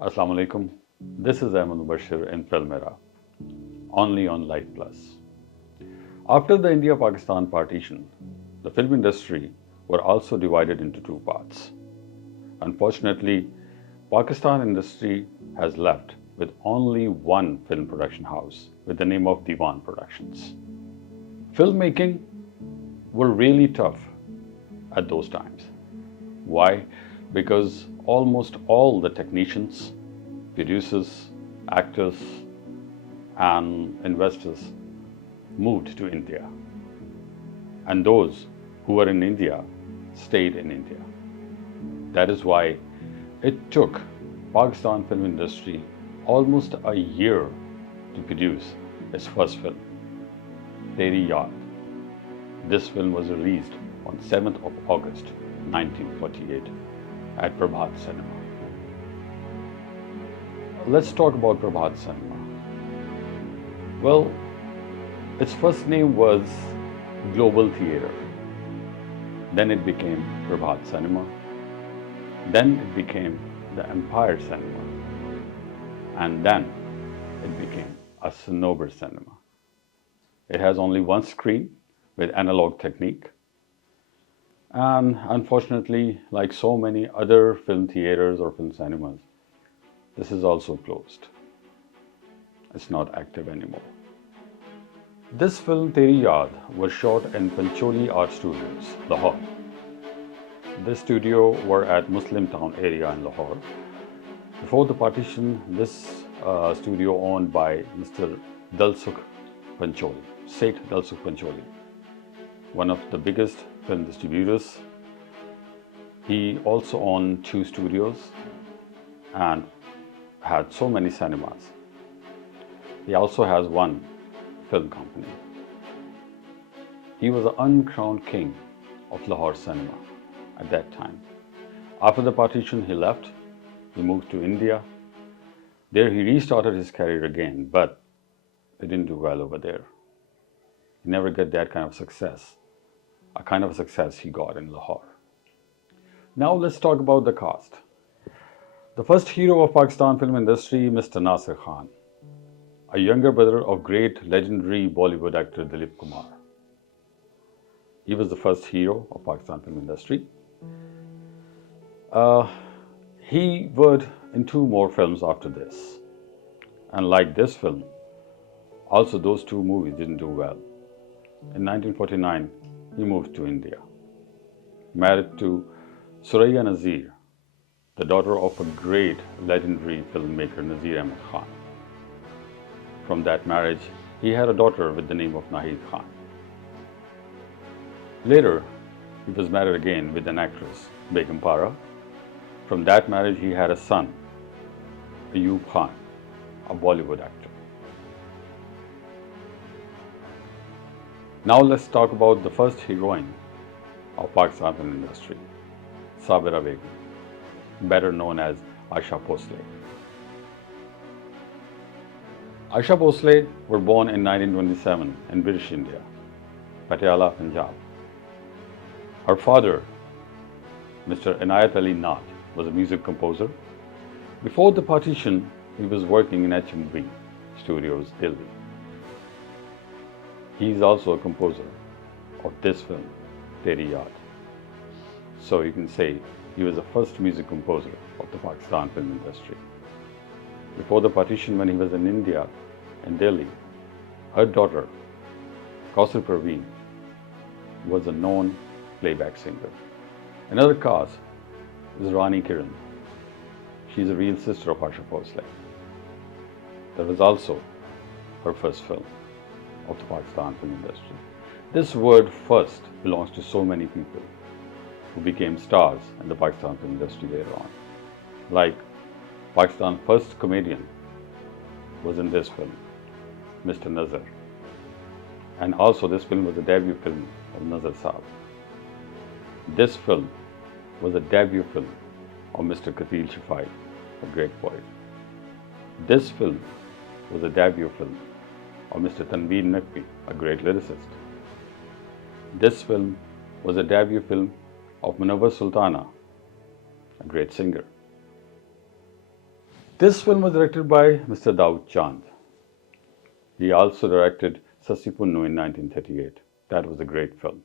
Assalamu alaikum. This is Ahmad Mubashir in Film Era, only on Light Plus. After the India-Pakistan partition, the film industry were also divided into two parts. Unfortunately, Pakistan industry has left with only one film production house with the name of Diwan Productions. Filmmaking were really tough at those times. Why? Because almost all the technicians, producers, actors, and investors moved to India. And those who were in India stayed in India. That is why it took Pakistan film industry almost a year to produce its first film, Teri Yaad. This film was released on 7th of August 1948 at Prabhat Cinema. Let's talk about Prabhat Cinema. Well, its first name was Global Theatre. Then it became Prabhat Cinema. Then it became the Empire Cinema. And then it became a Cinnober Cinema. It has only one screen with analog technique. And unfortunately, like so many other film theaters or film cinemas, this is also closed. It's not active anymore. This film, Teri Yaad, was shot in Pancholi Art Studios, Lahore. This studio were at Muslim Town area in Lahore. Before the partition, this studio owned by Mr. Dalsukh Pancholi, Seth Dalsukh Pancholi, one of the biggest film distributors. He also owned two studios and had so many cinemas. He also has one film company. He was the uncrowned king of Lahore cinema at that time. After the partition, he left. He moved to India. There he restarted his career again, but he didn't do well over there. He never got that kind of success, a kind of success he got in Lahore. Now let's talk about the cast. The first hero of Pakistan film industry, Mr. Nasir Khan, a younger brother of great legendary Bollywood actor Dilip Kumar. He was the first hero of Pakistan film industry. He worked in two more films after this. And like this film, also those two movies didn't do well. In 1949, he moved to India, married to Suraya Nazir, the daughter of a great legendary filmmaker Nazir Ahmad Khan. From that marriage, he had a daughter with the name of Nahid Khan. Later, he was married again with an actress, Begum Para. From that marriage, he had a son, Ayub Khan, a Bollywood actor. Now let's talk about the first heroine of Pakistan film industry, Sabira Begum, better known as Asha Bhosle. Asha Bhosle was born in 1927 in British India, Patiala, Punjab. Her father, Mr. Inayat Ali Nath, was a music composer. Before the partition, he was working in HMV Studios, Delhi. He is also a composer of this film, Teri Yaad. So you can say he was the first music composer of the Pakistan film industry. Before the partition, when he was in India, in Delhi, her daughter, Kausar Parveen, was a known playback singer. Another cast is Rani Kiran. She is a real sister of Asha Bhosle. That was also her first film of the Pakistan film industry. This word first belongs to so many people who became stars in the Pakistan film industry later on. Like Pakistan's first comedian was in this film, Mr. Nazar. And also this film was a debut film of Nazar Saab. This film was a debut film of Mr. Katil Shafai, a great poet. This film was a debut film of Mr. Tanveer Naqvi, a great lyricist. This film was a debut film of Munawwar Sultana, a great singer. This film was directed by Mr. Daud Chand. He also directed Sassi Punnu in 1938. That was a great film.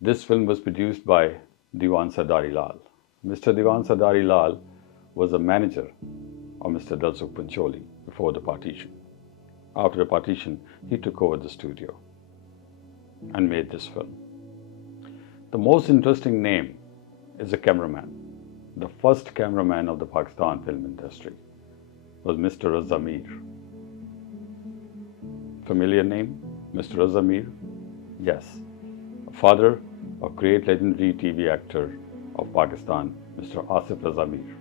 This film was produced by Diwan Sardari Lal. Mr. Diwan Sardari Lal was a manager of Mr. Dalsukh Pancholi before the partition. After the partition, he took over the studio and made this film. The most interesting name is the cameraman. The first cameraman of the Pakistan film industry was Mr. Raza Mir. Familiar name, Mr. Raza Mir? Yes, father of great legendary TV actor of Pakistan, Mr. Asif Raza Mir,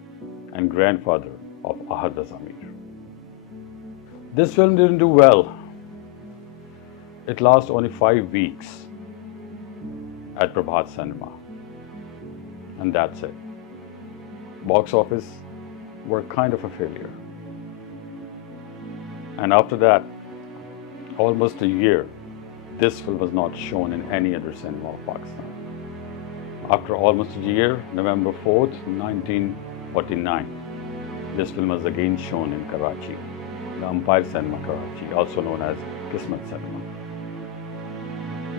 and grandfather of Ahmad Mubashir. This film didn't do well. It lasted only 5 weeks at Prabhat Cinema, and that's it. Box office were kind of a failure. And after that, almost a year, this film was not shown in any other cinema of Pakistan. After almost a year, November 4th, 1949, this film was again shown in Karachi, the Empire Cinema Karachi, also known as Kismet Cinema.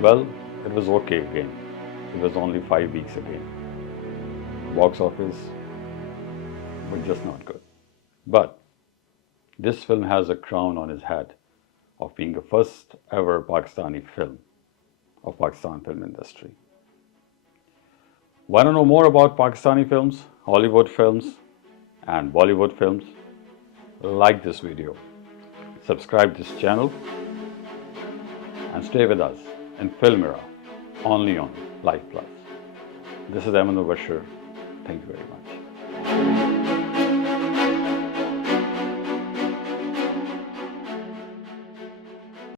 Well, it was okay again. It was only 5 weeks again. Box office was just not good. But this film has a crown on his head of being the first ever Pakistani film of Pakistan film industry. Want to know more about Pakistani films, Hollywood films, and Bollywood films? Like this video, subscribe this channel, and stay with us in Film Era, only on Life Plus. This is Ahmad Mubashir. Thank you very much.